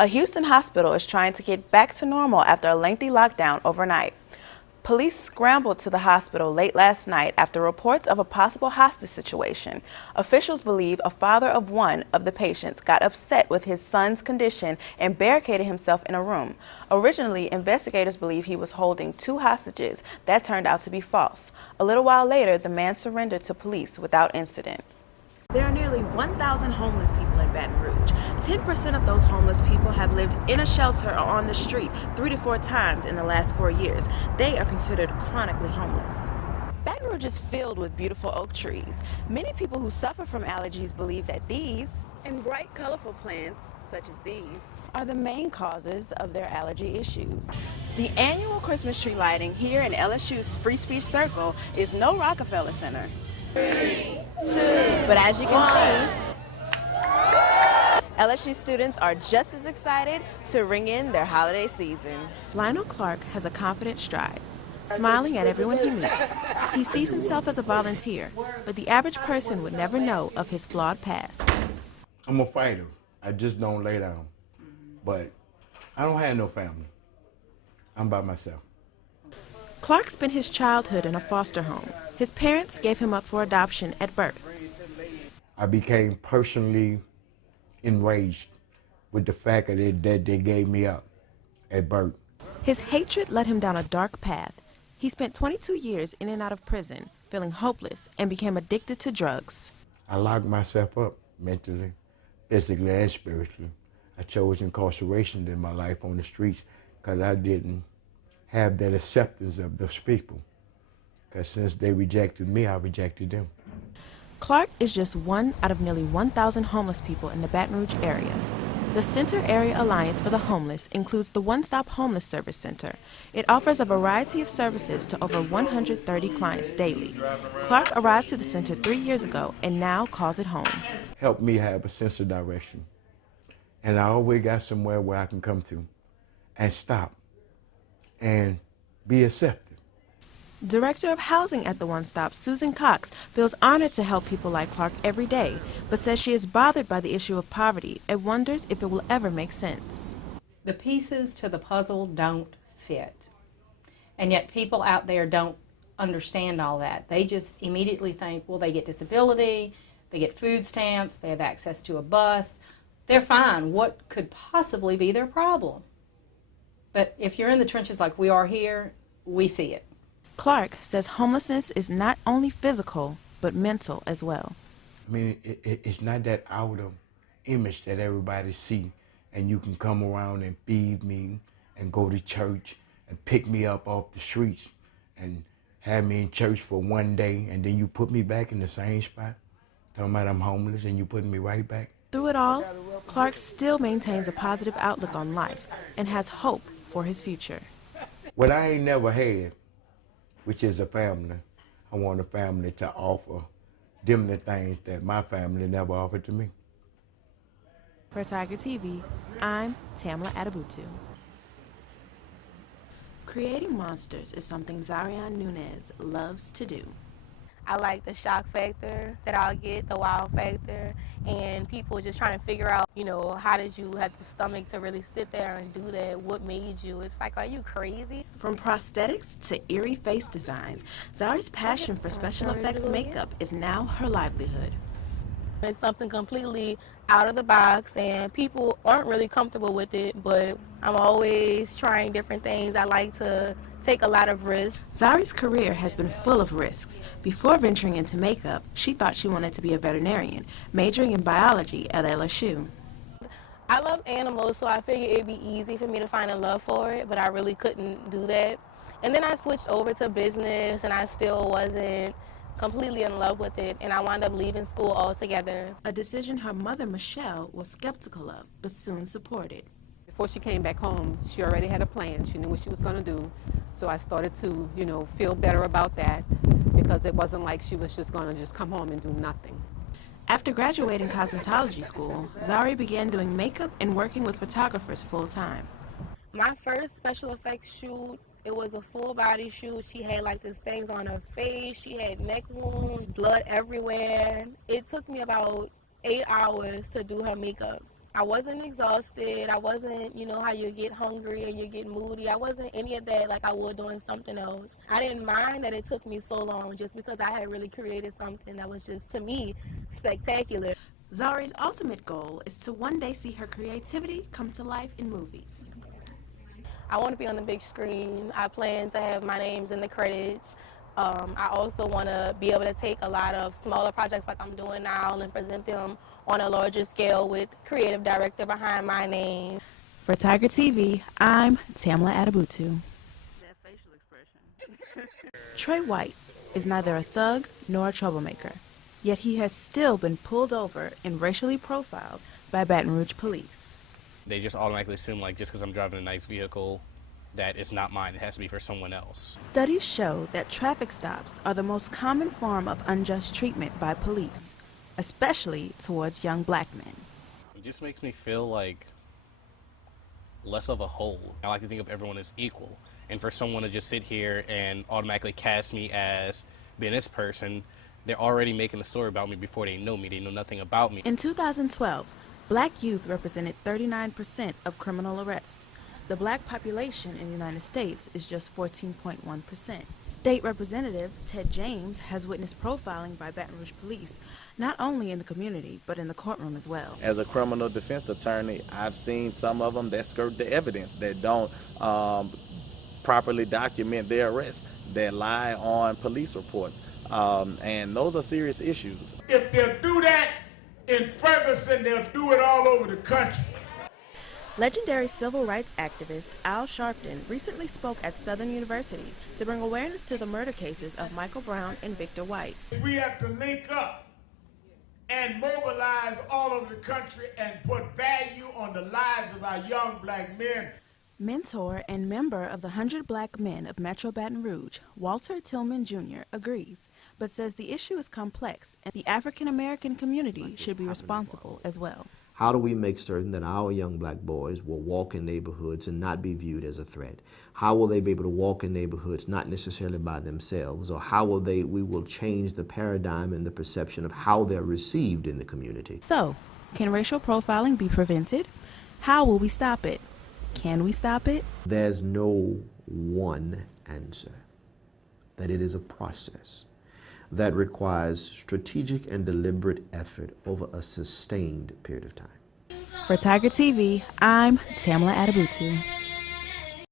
A Houston hospital is trying to get back to normal after a lengthy lockdown overnight. Police scrambled to the hospital late last night after reports of a possible hostage situation. Officials believe a father of one of the patients got upset with his son's condition and barricaded himself in a room. Originally, investigators believe he was holding two hostages. That turned out to be false. A little while later, the man surrendered to police without incident. There are nearly 1,000 homeless people in Baton Rouge. 10% of those homeless people have lived in a shelter or on the street 3 to 4 times in the last 4 years. They are considered chronically homeless. Baton Rouge is filled with beautiful oak trees. Many people who suffer from allergies believe that these and bright, colorful plants, such as these, are the main causes of their allergy issues. The annual Christmas tree lighting here in LSU's Free Speech Circle is no Rockefeller Center. 3, 2, but as you can see, LSU students are just as excited to ring in their holiday season. Lionel Clark has a confident stride, smiling at everyone he meets. He sees himself as a volunteer, but the average person would never know of his flawed past. I'm a fighter. I just don't lay down. But I don't have no family. I'm by myself. Clark spent his childhood in a foster home. His parents gave him up for adoption at birth. I became personally enraged with the fact that they gave me up at birth. His hatred led him down a dark path. He spent 22 years in and out of prison, feeling hopeless, and became addicted to drugs. I locked myself up mentally, physically, and spiritually. I chose incarceration in my life on the streets because I didn't have that acceptance of those people. Because since they rejected me, I rejected them. Clark is just one out of nearly 1,000 homeless people in the Baton Rouge area. The Center Area Alliance for the Homeless includes the One Stop Homeless Service Center. It offers a variety of services to over 130 clients daily. Clark arrived to the center 3 years ago and now calls it home. Helped me have a sense of direction. And I always got somewhere where I can come to and stop and be accepted. Director of Housing at the One Stop, Susan Cox, feels honored to help people like Clark every day, but says she is bothered by the issue of poverty and wonders if it will ever make sense. The pieces to the puzzle don't fit. And yet people out there don't understand all that. They just immediately think, well, they get disability, they get food stamps, they have access to a bus. They're fine. What could possibly be their problem? But if you're in the trenches like we are here, we see it. Clark says homelessness is not only physical, but mental as well. I mean, it's not that outer image that everybody see, and you can come around and feed me and go to church and pick me up off the streets and have me in church for one day, and then you put me back in the same spot, talking about I'm homeless, and you put me right back. Through it all, Clark still maintains a positive outlook on life and has hope for his future. What I ain't never had, which is a family. I want a family to offer them the things that my family never offered to me. For Tiger TV, I'm Tamela Adebutu. Creating monsters is something Zarian Nunez loves to do. I like the shock factor that I'll get, the wow factor, and people just trying to figure out, how did you have the stomach to really sit there and do that? What made you? It's like, are you crazy? From prosthetics to eerie face designs, Zari's passion for special effects makeup is now her livelihood. It's something completely out of the box, and people aren't really comfortable with it, but I'm always trying different things. I like to take a lot of risks. Zari's career has been full of risks. Before venturing into makeup, she thought she wanted to be a veterinarian, majoring in biology at LSU. I love animals, so I figured it'd be easy for me to find a love for it, but I really couldn't do that. And then I switched over to business, and I still wasn't completely in love with it, and I wound up leaving school altogether. A decision her mother, Michelle, was skeptical of, but soon supported. Before she came back home, she already had a plan. She knew what she was going to do. So I started to, feel better about that, because it wasn't like she was just going to come home and do nothing. After graduating cosmetology school, Zari began doing makeup and working with photographers full-time. My first special effects shoot, it was a full body shoot. She had like these things on her face. She had neck wounds, blood everywhere. It took me about 8 hours to do her makeup. I wasn't exhausted. I wasn't, you know, how you get hungry and you get moody. I wasn't any of that like I would doing something else. I didn't mind that it took me so long just because I had really created something that was just, to me, spectacular. Zari's ultimate goal is to one day see her creativity come to life in movies. I want to be on the big screen. I plan to have my names in the credits. I also want to be able to take a lot of smaller projects like I'm doing now and present them on a larger scale with creative director behind my name. For Tiger TV, I'm Tamela Adebutu. That facial expression. Trey White is neither a thug nor a troublemaker, yet he has still been pulled over and racially profiled by Baton Rouge police. They just automatically assume, like, just because I'm driving a nice vehicle, that it's not mine. It has to be for someone else. Studies show that traffic stops are the most common form of unjust treatment by police, especially towards young black men. It just makes me feel like less of a whole. I like to think of everyone as equal. And for someone to just sit here and automatically cast me as being this person, they're already making a story about me before they know me. They know nothing about me. In 2012, black youth represented 39% of criminal arrests. The black population in the United States is just 14.1%. State Representative Ted James has witnessed profiling by Baton Rouge police, not only in the community, but in the courtroom as well. As a criminal defense attorney, I've seen some of them that skirt the evidence, that don't properly document their arrests, that lie on police reports, and those are serious issues. If they'll do that in Ferguson, they'll do it all over the country. Legendary civil rights activist Al Sharpton recently spoke at Southern University to bring awareness to the murder cases of Michael Brown and Victor White. We have to link up and mobilize all over the country and put value on the lives of our young black men. Mentor and member of the 100 Black Men of Metro Baton Rouge, Walter Tillman Jr. agrees, but says the issue is complex and the African American community should be responsible as well. How do we make certain that our young black boys will walk in neighborhoods and not be viewed as a threat? How will they be able to walk in neighborhoods not necessarily by themselves? Or how will we will change the paradigm and the perception of how they're received in the community? So, can racial profiling be prevented? How will we stop it? Can we stop it? There's no one answer. That it is a process that requires strategic and deliberate effort over a sustained period of time. For Tiger TV, I'm Tamela Adebutu.